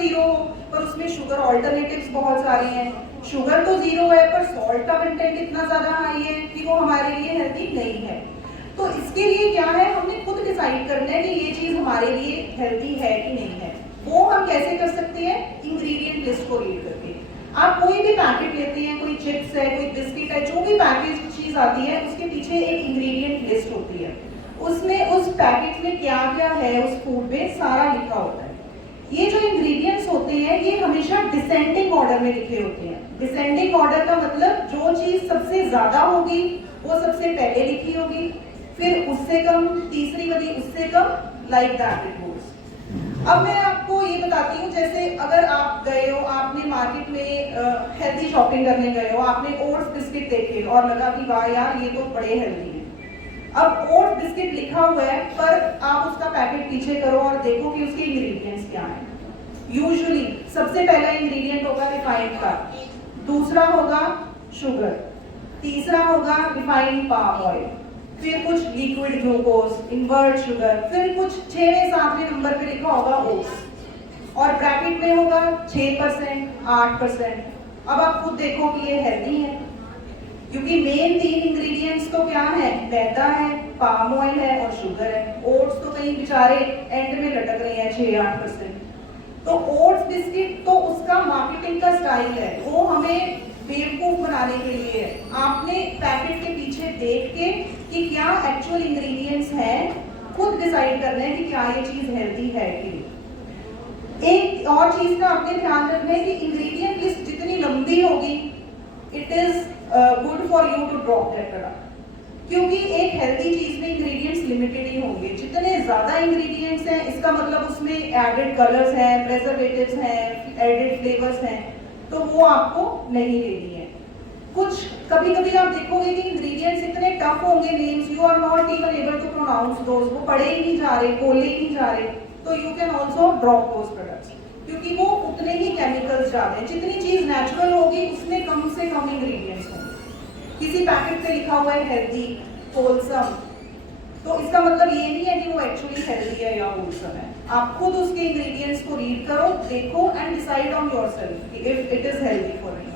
Zero हो पर उसमें शुगर ऑल्टरनेटिव्स बहुत सारे हैं, शुगर तो जीरो है पर सॉल्ट का कंटेंट इतना ज्यादा हाई है कि वो हमारे लिए हेल्दी नहीं है। तो इसके लिए क्या है, हमने खुद डिसाइड करना है कि ये चीज हमारे लिए हेल्दी है कि नहीं है। वो हम कैसे कर सकते हैं, इंग्रेडिएंट लिस्ट को रीड करके। आप कोई भी पैकेट लेते हैं, कोई चिप्स है, कोई बिस्किट है, जो भी पैकेज चीज आती है उसके पीछे एक इंग्रेडिएंट लिस्ट होती है, उसमें उस पैकेट में क्या क्या है उस फूड में सारा लिखा होता है। ये जो इंग्रेडिएंट्स होते हैं ये हमेशा डिसेंडिंग ऑर्डर में लिखे होते हैं। डिसेंडिंग ऑर्डर का मतलब जो चीज सबसे ज्यादा होगी वो सबसे पहले लिखी होगी, फिर उससे कम, तीसरी वाली उससे कम, लाइक दैट इट गोस। अब मैं आपको ये बताती हूँ, जैसे अगर आप गए हो, आपने मार्केट में हेल्दी शॉपिंग करने गए हो, आपने ओट्स बिस्किट देखे और लगा कि वाह यार ये तो बड़े हेल्दी हैं। अब ओट्स बिस्किट लिखा हुआ है पर आप उसका पैकेट पीछे करो और देखो कि उसके इंग्रेडिएंट्स क्या हैं। यूजुअली सबसे पहला इंग्रेडिएंट होगा रिफाइंड का, दूसरा होगा शुगर, तीसरा होगा रिफाइंड पाम ऑयल, फिर कुछ लिक्विड ग्लूकोज, इन्वर्ट शुगर, फिर कुछ 6वें 7वें नंबर पे लिखा होगा ओट्स और ब्रैकेट में होगा 6%, 8%। अब आप खुद देखो कि ये हेल्दी है, क्योंकि मेन 3 इंग्रेडिएंट्स तो क्या है, मैदा है, पाम ऑयल है और शुगर है। ओट्स तो कहीं बेचारे एंड में लटक रहे हैं 6-8%। तो ओट्स बिस्किट तो उसका मार्केटिंग का स्टाइल है, वो हमें बेवकूफ बनाने के लिए है। आपने पैकेट के पीछे देख के कि क्या एक्चुअल इंग्रेडिएंट्स हैं, खुद डिसाइड करना है कि क्या ये चीज हेल्दी है कि नहीं। एक और चीज का आपने ध्यान रखना है कि इंग्रेडिएंट लिस्ट जितनी लंबी होगी it is good for you to drop that product, क्योंकि एक हेल्दी चीज में इंग्रेडिएंट्स लिमिटेड ही होंगे। जितने ज्यादा इंग्रेडिएंट्स हैं इसका मतलब उसमें एडेड कलर्स हैं, प्रेजर्वेटिव्स हैं, एडेड फ्लेवर्स हैं, तो वो आपको नहीं लेनी है। कुछ कभी कभी आप देखोगे कि इंग्रेडिएंट्स इतने टफ होंगे, names you are not even able to pronounce those, वो पढ़े ही नहीं जा रहे, बोले ही नहीं जा रहे, तो you can also drop those products, क्योंकि वो उतने ही केमिकल्स जाते हैं। जितनी चीज नेचुरल होगी उसमें कम से कम इंग्रेडिएंट्स होंगे। किसी पैकेट पे लिखा हुआ है हेल्दी, होलसम, तो इसका मतलब ये नहीं है कि वो एक्चुअली हेल्दी है या होलसम है। आप खुद उसके इंग्रेडिएंट्स को रीड करो, देखो and decide on yourself if it is healthy for you.